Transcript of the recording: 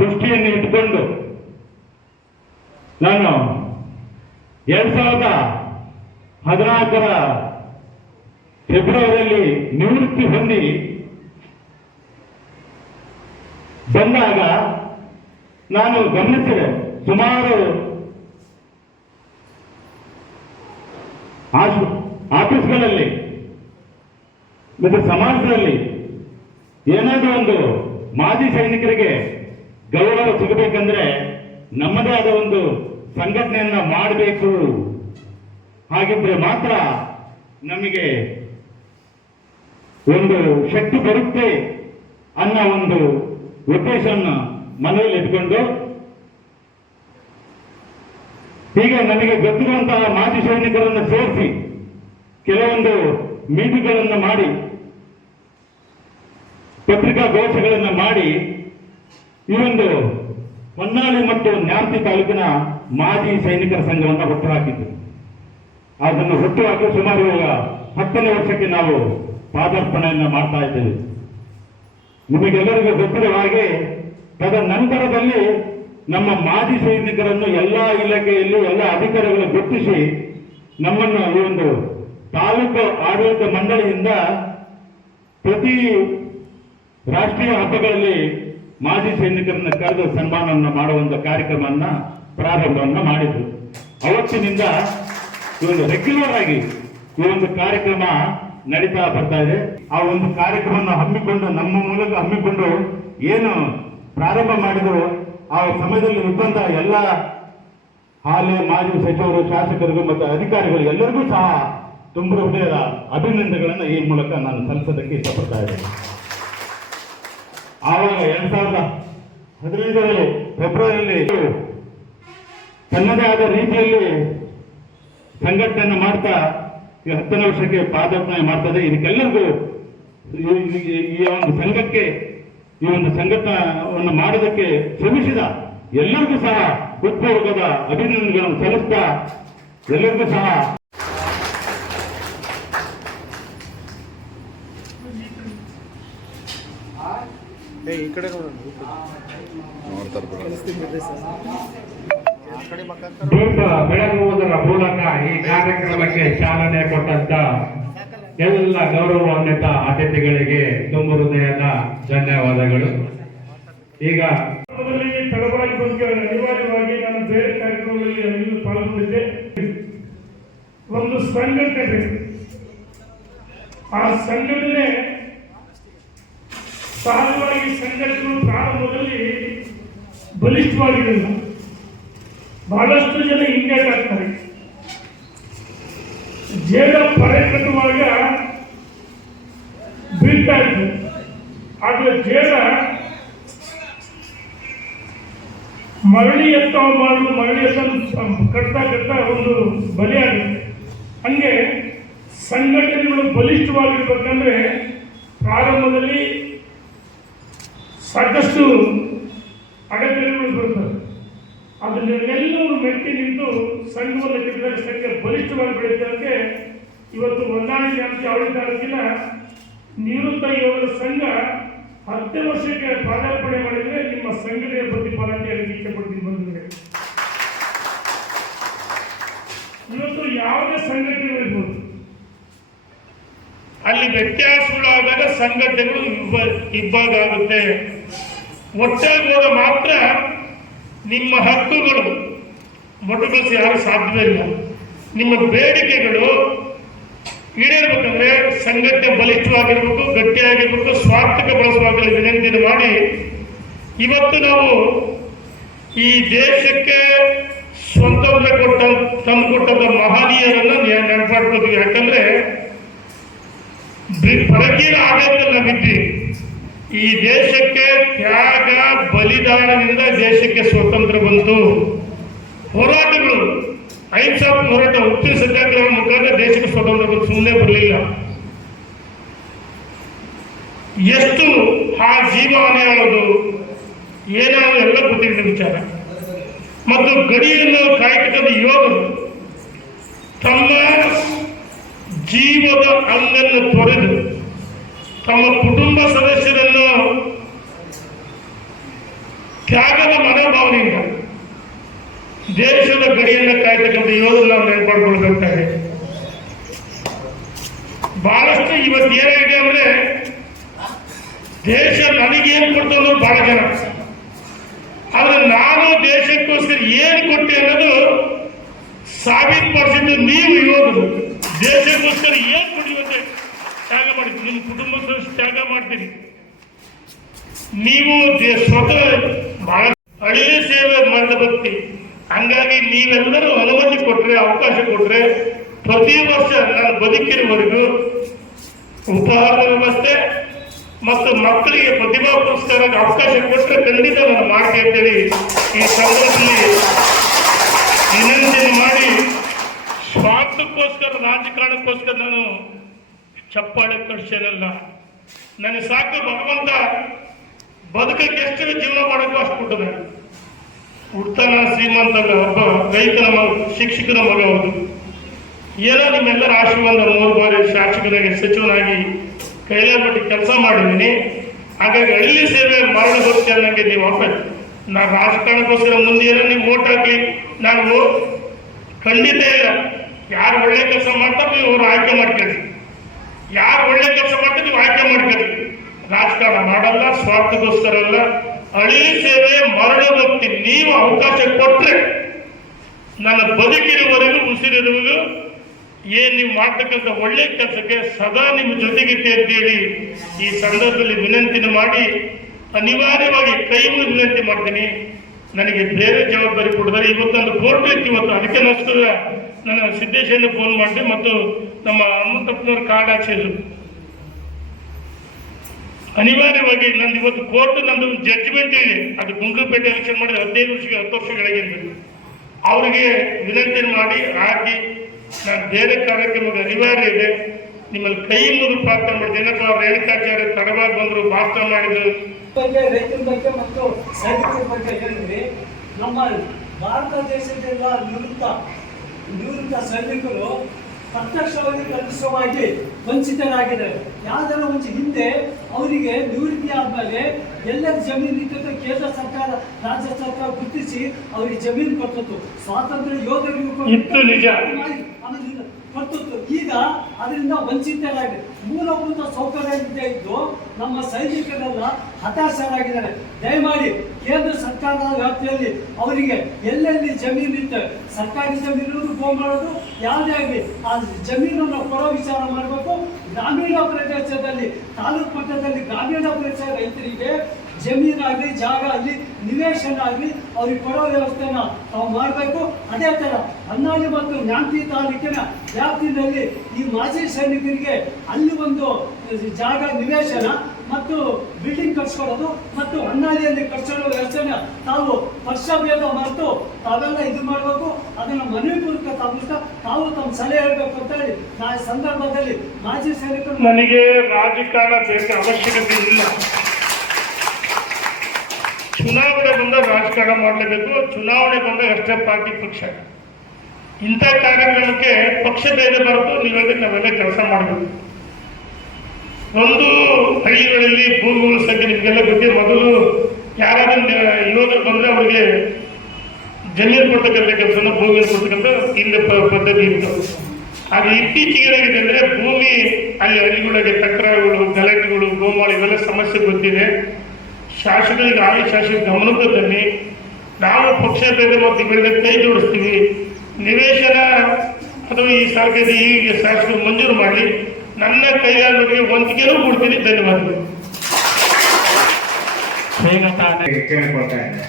ದೃಷ್ಟಿಯನ್ನು ಇಟ್ಟುಕೊಂಡು ನಾನು 2014 ಫೆಬ್ರವರಿಯಲ್ಲಿ ನಿವೃತ್ತಿ ಹೊಂದಿ ಬಂದಾಗ ನಾನು ಗಮನಿಸಿದೆ, ಸುಮಾರು ಆಫೀಸ್ಗಳಲ್ಲಿ ಮತ್ತು ಸಮಾಜದಲ್ಲಿ ಏನಾದರೂ ಒಂದು ಮಾಜಿ ಸೈನಿಕರಿಗೆ ಗೌರವ ಸಿಗಬೇಕಂದ್ರೆ ನಮ್ಮದೇ ಆದ ಒಂದು ಸಂಘಟನೆಯನ್ನ ಮಾಡಬೇಕು. ಹಾಗಿದ್ರೆ ಮಾತ್ರ ನಮಗೆ ಒಂದು ಶಕ್ತಿ ಬರುತ್ತೆ ಅನ್ನೋ ಒಂದು ಉದ್ದೇಶವನ್ನು ಮನದಲ್ಲಿ ಇಟ್ಕೊಂಡು, ಹೀಗೆ ನನಗೆ ಗೊತ್ತಿರುವಂತಹ ಮಾಜಿ ಸೈನಿಕರನ್ನು ಸೇರಿಸಿ ಕೆಲವೊಂದು ಮೀಟಿಂಗ್ಗಳನ್ನು ಮಾಡಿ, ಪತ್ರಿಕಾಗೋಷ್ಠಿಗಳನ್ನು ಮಾಡಿ, ಈ ಒಂದು ಹೊನ್ನಾಳಿ ಮತ್ತು ನ್ಯಾಮತಿ ತಾಲೂಕಿನ ಮಾಜಿ ಸೈನಿಕರ ಸಂಘವನ್ನು ಹುಟ್ಟುಹಾಕಿದ್ದು. ಅದನ್ನು ಹುಟ್ಟುಹಾಕಿ ಸುಮಾರು 10ನೇ ವರ್ಷಕ್ಕೆ ನಾವು ಪಾದಾರ್ಪಣೆಯನ್ನು ಮಾಡ್ತಾ ಇದ್ದೇವೆ. ನಿಮಗೆಲ್ಲರಿಗೂ ಗೊತ್ತಿರುವ ಹಾಗೆ ತದನಂತರದಲ್ಲಿ ನಮ್ಮ ಮಾಜಿ ಸೈನಿಕರನ್ನು ಎಲ್ಲ ಇಲಾಖೆಯಲ್ಲಿ ಎಲ್ಲ ಅಧಿಕಾರಿಗಳು ಗುರುತಿಸಿ ನಮ್ಮನ್ನು ಈ ಒಂದು ತಾಲೂಕು ಆಡಳಿತ ಮಂಡಳಿಯಿಂದ ಪ್ರತಿ ರಾಷ್ಟ್ರೀಯ ಹಬ್ಬಗಳಲ್ಲಿ ಮಾಜಿ ಸೈನಿಕರನ್ನು ಕರೆದು ಸನ್ಮಾನವನ್ನು ಮಾಡುವಂತ ಕಾರ್ಯಕ್ರಮವನ್ನ ಪ್ರಾರಂಭವನ್ನು ಮಾಡಿದ್ರು. ಅವತ್ತಿನಿಂದ ಈ ಒಂದು ರೆಗ್ಯುಲರ್ ಆಗಿ ಈ ಒಂದು ಕಾರ್ಯಕ್ರಮ ನಡೀತಾ ಬರ್ತಾ ಇದೆ. ಆ ಒಂದು ಕಾರ್ಯಕ್ರಮವನ್ನು ಹಮ್ಮಿಕೊಂಡು, ನಮ್ಮ ಮೂಲಕ ಹಮ್ಮಿಕೊಂಡು ಏನು ಪ್ರಾರಂಭ ಮಾಡಿದ್ರು, ಆ ಸಮಯದಲ್ಲಿ ಇದ್ದಂತಹ ಎಲ್ಲ ಹಾಲಿ ಮಾಜಿ ಸಚಿವರು, ಶಾಸಕರಿಗೂ ಮತ್ತು ಅಧಿಕಾರಿಗಳು ಎಲ್ಲರಿಗೂ ಸಹ ತುಂಬ ಹೃದಯದ ಅಭಿನಂದನೆಗಳನ್ನು ಈ ಮೂಲಕ ನಾನು ಸಲ್ಲಿಸೋದಕ್ಕೆ ಇಷ್ಟಪಡ್ತಾ ಇದ್ದೇನೆ. ಆವಾಗ 2015 ಫೆಬ್ರವರಿಯಲ್ಲಿ ತನ್ನದೇ ಆದ ರೀತಿಯಲ್ಲಿ ಸಂಘಟನೆಯನ್ನು ಮಾಡ್ತಾ 10ನೇ ವರ್ಷಕ್ಕೆ ಪಾದಾರ್ಪಣೆ ಮಾಡ್ತದೆ. ಇದಕ್ಕೆಲ್ಲರಿಗೂ ಈ ಒಂದು ಸಂಘಕ್ಕೆ, ಈ ಒಂದು ಸಂಘಟನೆಯನ್ನು ಮಾಡೋದಕ್ಕೆ ಶ್ರಮಿಸಿದ ಎಲ್ಲರಿಗೂ ಸಹ ಹೃತ್ಪೂರ್ವಕದ ಅಭಿನಂದನೆಗಳನ್ನು ಸಲ್ಲಿಸ್ತಾ ಎಲ್ಲರಿಗೂ ಸಹ ದೀಪ ಬೆಳಗುವುದರ ಮೂಲಕ ಈ ಕಾರ್ಯಕ್ರಮಕ್ಕೆ ಚಾಲನೆ ಕೊಟ್ಟಂತ ಎಲ್ಲ ಗೌರವಾನ್ವಿತ ಅತಿಥಿಗಳಿಗೆ ತುಂಬ ಹೃದಯದ ಧನ್ಯವಾದಗಳು. ಈಗ ತಡವಾಗಿ ಬಗ್ಗೆ ಅನಿವಾರ್ಯವಾಗಿ ನಾನು ಬೇರೆ ಕಾರ್ಯಕ್ರಮಗಳಲ್ಲಿ ಪಾಲ್ಗೊಂಡಿದ್ದೆ. ಒಂದು ಸಂಘಟನೆ, ಆ ಸಂಘಟನೆ ಸಹಜವಾಗಿ ಸಂಘಟನೆಗಳು ಪ್ರಾರಂಭದಲ್ಲಿ ಬಲಿಷ್ಠವಾಗಿರಲಿಲ್ಲ. ಬಹಳಷ್ಟು ಜನ ಹಿಂದೇಟ್ ಆಗ್ತಾರೆ. ಜೇಡ ಪರೆ ಕಟ್ಟುವಾಗ ಬೀಳ್ತಾ ಇತ್ತು, ಆದ್ರೆ ಜೇಡ ಮರಳಿ ಮಾಡುದು, ಮರಳಿ ಕಟ್ತಾ ಕಟ್ತಾ ಒಂದು ಬಲಿಯಾಗುತ್ತೆ. ಹಂಗೆ ಸಂಘಟನೆಗಳು ಬಲಿಷ್ಠವಾಗಿರ್ಬೇಕಂದ್ರೆ ಪ್ರಾರಂಭದಲ್ಲಿ ಸಾಕಷ್ಟು ಅಡೆತಡೆಗಳು ಬರ್ತವೆ. ಅದನ್ನೆಲ್ಲವೂ ಮೆಟ್ಟಿ ನಿಂತು ಸಂಘವನ್ನು ಕಟ್ಟಿದಾಗ ಸಂಘ ಬಲಿಷ್ಠವಾಗಿ ಬೆಳೆಯುತ್ತಂತೆ. ಇವತ್ತು ಹೊನ್ನಾಳಿ ನ್ಯಾಮತಿ ಆಡಳಿತ ತಾಲೂಕಿನ ನಿವೃತ್ತ ಯೋಧರ ಸಂಘ 10 ವರ್ಷಕ್ಕೆ ಪಾದಾರ್ಪಣೆ ಮಾಡಿದ್ರೆ ನಿಮ್ಮ ಸಂಘಟನೆಯ ಪ್ರತಿಫಲ ಅಂತ ಹೇಳಿ ಇಷ್ಟಪಡ್ತೀನಿ ಬಂಧುಗಳೇ. ಇವತ್ತು ಯಾವುದೇ ಸಂಘಟನೆ ಇರ್ಬೋದು, ಅಲ್ಲಿ ವ್ಯತ್ಯಾಸಗಳಾದಾಗ ಸಂಘಟನೆಗಳು ಇಬ್ಬಾಗ ಆಗುತ್ತೆ. ಒಟ್ಟಾಗಿ ಹೋದ ಮಾತ್ರ ನಿಮ್ಮ ಹಕ್ಕುಗಳು ಮೊಟಕುಗೊಳಿಸಿ ಯಾರು ಸಾಧ್ಯವೇ ಇಲ್ಲ. ನಿಮ್ಮ ಬೇಡಿಕೆಗಳು ಈಡೇರಬೇಕಂದ್ರೆ ಸಂಘಟನೆ ಬಲಿಷ್ಠವಾಗಿರ್ಬೇಕು, ಗಟ್ಟಿಯಾಗಿರ್ಬೇಕು, ಸ್ವಾರ್ಥಕ್ಕೆ ಬಳಸುವಾಗಲೇ ವಿನಂತಿಯನ್ನು ಮಾಡಿ ಇವತ್ತು ನಾವು ಈ ದೇಶಕ್ಕೆ ಸ್ವಾತಂತ್ರ್ಯ ತಂದುಕೊಟ್ಟಂತ ಮಹನೀಯರನ್ನ ನೆನಪಾಡ್ಕೋತೀವಿ. ಯಾಕಂದ್ರೆ ಪರಕೀಯ ಆಡಳಿತದಲ್ಲಿ ನಾವಿದ್ವಿ. ಈ ದೇಶಕ್ಕೆ ತ್ಯಾಗ ಬಲಿದಾನದಿಂದ ದೇಶಕ್ಕೆ ಸ್ವಾತಂತ್ರ್ಯ ಬಂತು. ಹೋರಾಟಗಳು, ಅಹಿಂಸಾ ಹೋರಾಟ, ಉಪ್ಪಿನ ಸತ್ಯಾಗ್ರಹ ಮುಖಾಂತರ ದೇಶಕ್ಕೆ ಸ್ವಾತಂತ್ರ್ಯ ಬಂತು, ಸುಮ್ಮನೆ ಬರಲಿಲ್ಲ. ಎಷ್ಟು ಆ ಜೀವ ಹಾನಿ ಆಗೋದು ಏನಾದ್ರು ಎಲ್ಲ ಗೊತ್ತಿದ್ದ ವಿಚಾರ. ಮತ್ತು ಗಡಿಯನ್ನು ಕಾಯ್ತಕ್ಕಂಥ ಯೋಧರು ತಮ್ಮ ಜೀವದ ಅಂಗನ್ನು ತೊರೆದು ತಮ್ಮ ಕುಟುಂಬ ಸದಸ್ಯರನ್ನು ತ್ಯಾಗದ ಮನೋಭಾವನೆಯಿಂದ ದೇಶದ ಗಡಿಯನ್ನು ಕಾಯ್ತಕ್ಕಂಥ ಯೋಧರು ನಾವು ನೆನಪಾಡ್ಕೊಳ್ಬೇಕಾಗಿದೆ. ಬಹಳಷ್ಟು ಇವತ್ತು ಏನಾಗಿದೆ ಅಂದ್ರೆ ದೇಶ ನನಗೇನು ಕೊಡ್ತು ಅನ್ನೋದು ಬಹಳ ಜನ, ಆದ್ರೆ ನಾನು ದೇಶಕ್ಕೋಸ್ಕರ ಏನು ಕೊಟ್ಟೆ ಅನ್ನೋದು ಸಾಬೀತುಪಡಿಸಿದ್ದು ನೀವು ಯೋಧರು. ದೇಶಕ್ಕೋಸ್ಕರ ಏನು ಕೊಟ್ಟಿವಂತೆ ತ್ಯಾಗ ಮಾಡಿದ್ರಿ, ನಿಮ್ಮ ಕುಟುಂಬದ ತ್ಯಾಗ ಮಾಡ್ತೀರಿ ನೀವು. ಸ್ವತಃ ಬಹಳ ಅಳಿಯ ಸೇವೆ ಮಾಡಿದ ಭಕ್ತಿ. ಹಂಗಾಗಿ ನೀವೆಲ್ಲರೂ ಅನುಮತಿ ಕೊಟ್ರೆ, ಅವಕಾಶ ಕೊಟ್ರೆ ಪ್ರತಿ ವರ್ಷ ನಾನು ಬದುಕಿರುವವರೆಗೂ ಉಪಹಾರದ ವ್ಯವಸ್ಥೆ ಮತ್ತು ಮಕ್ಕಳಿಗೆ ಪ್ರತಿಭಾ ಪುರಸ್ಕಾರಕ್ಕೆ ಅವಕಾಶ ಕೊಟ್ಟರೆ ಖಂಡಿತ ನಾನು ಮಾಡ್ತೀನಿ ಅಂತೇಳಿ ಈ ಸಂದರ್ಭದಲ್ಲಿ ವಿನಂತಿ ಮಾಡಿ, ಸ್ವಾರ್ಥಕ್ಕೋಸ್ಕರ ರಾಜಕಾರಣಕ್ಕೋಸ್ಕರ ನಾನು ಚಪ್ಪಾಳೆ ಕಳಿಸೇನಲ್ಲ. ನನಗೆ ಸಾಕು ಭಗವಂತ ಬದುಕಕ್ಕೆ ಎಷ್ಟು ಜೀವನ ಮಾಡೋಕ್ಕೂ ಅಷ್ಟು ಕೊಟ್ಟಿದ್ದಾನೆ. ಹುಡ್ತಾನ ಶ್ರೀಮಂತಲ್ಲ, ಒಬ್ಬ ರೈತನ ಮಗ, ಶಿಕ್ಷಕನ ಮಗ. ಹೌದು, ಏನೋ ನಿಮ್ಮೆಲ್ಲರ ಆಶೀರ್ವಾದ 3 ಬಾರಿ ಶಾಸಕನಾಗಿ ಸಚಿವನಾಗಿ ಕೈಲಾಪಟ್ಟಿ ಕೆಲಸ ಮಾಡಿದ್ದೀನಿ. ಹಾಗಾಗಿ ಹಳ್ಳಿ ಸೇವೆ ಮಾಡಬೇಕು ಅನ್ನಂಗೆ ನೀವು ವಾಪಸ್ ನಾನು ರಾಜಕಾರಣಕ್ಕೋಸ್ಕರ ಮುಂದೆ ಏನೋ ನೀವು ಓಟ್ ಹಾಕಿ ನಾನು ಖಂಡಿತ ಇಲ್ಲ. ಯಾರು ಒಳ್ಳೆ ಕೆಲಸ ಮಾಡ್ತಾರೆ ನೀವು ಅವ್ರು ಆಯ್ಕೆ ಮಾಡ್ಕೊಳ್ಳಿ, ಯಾರು ಒಳ್ಳೆ ಕೆಲಸ ಮಾಡ್ತಾರೆ ನೀವು ಆಯ್ಕೆ ಮಾಡ್ಕೊಳ್ಳಿ. ರಾಜಕಾರಣ ಮಾಡಲ್ಲ, ಸ್ವಾರ್ಥಕ್ಕೋಸ್ಕರ ಅಲ್ಲ, ಹಳ್ಳಿ ಸೇವೆ ಮರಳೋದಕ್ಕೆ ನೀವು ಅವಕಾಶ ಕೊಟ್ಟರೆ ನನ್ನ ಬದುಕಿರುವವರೆಗೂ ಉಸಿರಿರುವುದು ಏನ್ ನೀವು ಮಾಡ್ತಕ್ಕಂಥ ಒಳ್ಳೆ ಕೆಲಸಕ್ಕೆ ಸದಾ ನಿಮ್ಮ ಜೊತೆಗಿತ್ತೆ ಅಂತೇಳಿ ಈ ಸಂದರ್ಭದಲ್ಲಿ ವಿನಂತಿನ ಮಾಡಿ ಅನಿವಾರ್ಯವಾಗಿ ಕೈ ಮುಗಿದು ವಿನಂತಿ ಮಾಡ್ತೀನಿ. ನನಗೆ ಬೇರೆ ಜವಾಬ್ದಾರಿ ಕೊಡಿದರೆ ಇವತ್ತೊಂದು ಕೋರ್ಟ್ ಇತ್ತು, ಇವತ್ತು ಅದಕ್ಕೆ ನಷ್ಟದ ನನ್ನ ಸಿದ್ದೇಶನ್ನು ಫೋನ್ ಮಾಡಿದೆ ಮತ್ತು ನಮ್ಮ ಹನುಮಂತಪ್ಪನವ್ರ ಕಾರ್ಡ್ ಹಾಕ್ಸಿದ್ರು. ಅನಿವಾರ್ಯವಾಗಿ ನಂದು ಇವತ್ತು ಕೋರ್ಟ್ ನಂದು ಜಡ್ಜ್ಮೆಂಟ್ ಇದೆ, ಅದು ಗುಂಡ್ಲುಪೇಟೆ ಎಲೆಕ್ಷನ್ ಮಾಡಿದ 15 ವರ್ಷಕ್ಕೆ 10 ವರ್ಷಗಳಿಗೆ ಅವರಿಗೆ ವಿನಂತಿ ಮಾಡಿ ಹಾಕಿ ನಾನು ಬೇರೆ ಕಾರ್ಯಕ್ರಮಕ್ಕೆ ಅನಿವಾರ್ಯ ಇದೆ. ನಿಮ್ಮಲ್ಲಿ ಕೈ ಮುಗಿದು ಪ್ರಾರ್ಥನೆ ಮಾಡಿದೆ. ಏನಪ್ಪ ರೇಣುಕಾಚಾರ್ಯ ತಡವಾಗಿ ಬಂದರು, ಭಾಷಣ ಮಾಡಿದ್ರು. ರೈತರ ಬಗ್ಗೆ ಮತ್ತು ಸೈನಿಕರ ಬಗ್ಗೆ ಹೇಳಿದ್ರಿ. ನಮ್ಮ ಭಾರತ ದೇಶದೆಲ್ಲ ನಿವೃತ್ತ ಸೈನಿಕರು ಪ್ರತ್ಯಕ್ಷವಾಗಿ ಪ್ರತ್ಯಕ್ಷವಾಗಿ ವಂಚಿತರಾಗಿದ್ದಾರೆ. ಯಾವ್ದಾರ ಒಂದು ಹಿಂದೆ ಅವರಿಗೆ ನಿವೃತ್ತಿ ಆದ್ಮೇಲೆ ಎಲ್ಲರ ಜಮೀನು ಇತ್ತು, ಕೇಂದ್ರ ಸರ್ಕಾರ ರಾಜ್ಯ ಸರ್ಕಾರ ಗುರುತಿಸಿ ಅವರಿಗೆ ಜಮೀನು ಕೊಟ್ಟಿತ್ತು. ಸ್ವಾತಂತ್ರ್ಯ ಯೋಧರಿಗೂ ಕೊಟ್ಟಿತ್ತು. ಈಗ ಅದರಿಂದ ವಂಚಿತರಾಗಿದೆ. ಮೂಲಭೂತ ಸೌಕರ್ಯ ಇದ್ದು ನಮ್ಮ ಸೈನಿಕರೆಲ್ಲ ಹತಾಶರಾಗಿದ್ದಾರೆ. ದಯಮಾಡಿ ಕೇಂದ್ರ ಸರ್ಕಾರದ ವ್ಯಾಪ್ತಿಯಲ್ಲಿ ಅವರಿಗೆ ಎಲ್ಲೆಲ್ಲಿ ಜಮೀನು ಇತ್ತು, ಸರ್ಕಾರಿ ಜಮೀನು ಗೋ ಮಾಡೋದು ಯಾವುದೇ ಆಗಲಿ ಆ ಜಮೀನನ್ನು ಕೊಡೋ ವಿಚಾರ ಮಾಡಬೇಕು. ಗ್ರಾಮೀಣ ಪ್ರದೇಶದಲ್ಲಿ ತಾಲೂಕು ಮಟ್ಟದಲ್ಲಿ ಗ್ರಾಮೀಣ ಪ್ರದೇಶ ರೈತರಿಗೆ ಜಮೀನಾಗಲಿ ಜಾಗ ಆಗಲಿ ನಿವೇಶನ ಆಗಲಿ ಅವ್ರಿಗೆ ಕೊಡೋ ವ್ಯವಸ್ಥೆನ ನಾವು ಮಾಡಬೇಕು. ಅದೇ ಥರ ಹೊನ್ನಾಳಿ ಮತ್ತು ನ್ಯಾಮತಿ ತಾಲೂಕಿನ ವ್ಯಾಪ್ತಿಯಲ್ಲಿ ಈ ಮಾಜಿ ಸೈನಿಕರಿಗೆ ಅಲ್ಲಿ ಒಂದು ಜಾಗ ನಿವೇಶನ ಮತ್ತು ಬಿಲ್ಡಿಂಗ್ ಕಟ್ಸ್ಕೊಳ್ಳೋದು ಮತ್ತು ಹೊನ್ನಾಳಿಯಲ್ಲಿ ಕಟ್ಸೋಣ ವ್ಯವಸ್ಥೆನ ತಾವು ಪಕ್ಷಭೇದ ಮರೆತು ತಾವೆಲ್ಲ ಇದು ಮಾಡಬೇಕು. ಅದನ್ನು ಮನವಿ ಪೂರ್ವಕ ತಾವು ತಮ್ಮ ಸಲಹೆ ಹೇಳಬೇಕು ಅಂತ ಹೇಳಿ ನಾ ಈ ಸಂದರ್ಭದಲ್ಲಿ ಮಾಜಿ ಸೈನಿಕರು ನನಗೆ ರಾಜಕಾರಣ ಬೇಕು ಅವಶ್ಯಕತೆ ಇಲ್ಲ. ಚುನಾವಣೆ ಬಂದಾಗ ರಾಜಕಾರಣ ಮಾಡಲೇಬೇಕು. ಚುನಾವಣೆ ಬಂದಾಗ ಅಷ್ಟೇ ಪಾರ್ಟಿ ಪಕ್ಷ. ಇಂಥ ಕಾರ್ಯಕ್ರಮಕ್ಕೆ ಪಕ್ಷ ಭೇದ ಬರೆದು ನೀವೆಲ್ಲ ನಾವೆಲ್ಲ ಕೆಲಸ ಮಾಡಬೇಕು. ಒಂದು ಹಳ್ಳಿಗಳಲ್ಲಿ ಭೂಮಿಗಳ ಸಂಖ್ಯೆ ನಿಮಗೆಲ್ಲ ಗೊತ್ತಿದೆ. ಮೊದಲು ಯಾರಾದ್ರೂ ಯೋಧರು ಬಂದರೆ ಅವರಿಗೆ ಜಮೀನು ಕೊಡ್ತಕ್ಕಂಥ ಕೆಲಸನ ಭೂಮಿ ಕೊಡ್ತಕ್ಕಂಥ ಹಿಂದೆ ಪದ್ಧತಿ ಇತ್ತು. ಹಾಗೆ ಇತ್ತೀಚೆಗೆ ಏನಾಗಿದೆ ಅಂದರೆ ಭೂಮಿ ಅಲ್ಲಿ ಹಳ್ಳಿಗಳಿಗೆ ತಕರಾರುಗಳು, ಗಲಾಟೆಗಳು, ಗೋಮಾಳ ಇವೆಲ್ಲ ಸಮಸ್ಯೆ ಗೊತ್ತಿದೆ. ಶಾಸಕರಿಗೆ ಆಳಿ ಶಾಸಕ ಗಮನಕ್ಕೆ ತನ್ನಿ. ನಾವು ಪಕ್ಷ ಭೇದ ಮತ್ತು ಇವೆಲ್ಲ ಕೈ ಜೋಡಿಸ್ತೀವಿ. ನಿವೇಶನ ಅಥವಾ ಈ ಸರ್ಕಾರಿ ಈ ಶಾಸಕರು ಮಂಜೂರು ಮಾಡಿ ನನ್ನ ಕೈಗಾರಿಕೆಗೆ ವಂತಿಗೆನೂ ಕೊಡ್ತೀನಿ. ಧನ್ಯವಾದಗಳು. ಕೇಳಿಕೊಳ್ತಾ ಇದ್ದಾರೆ.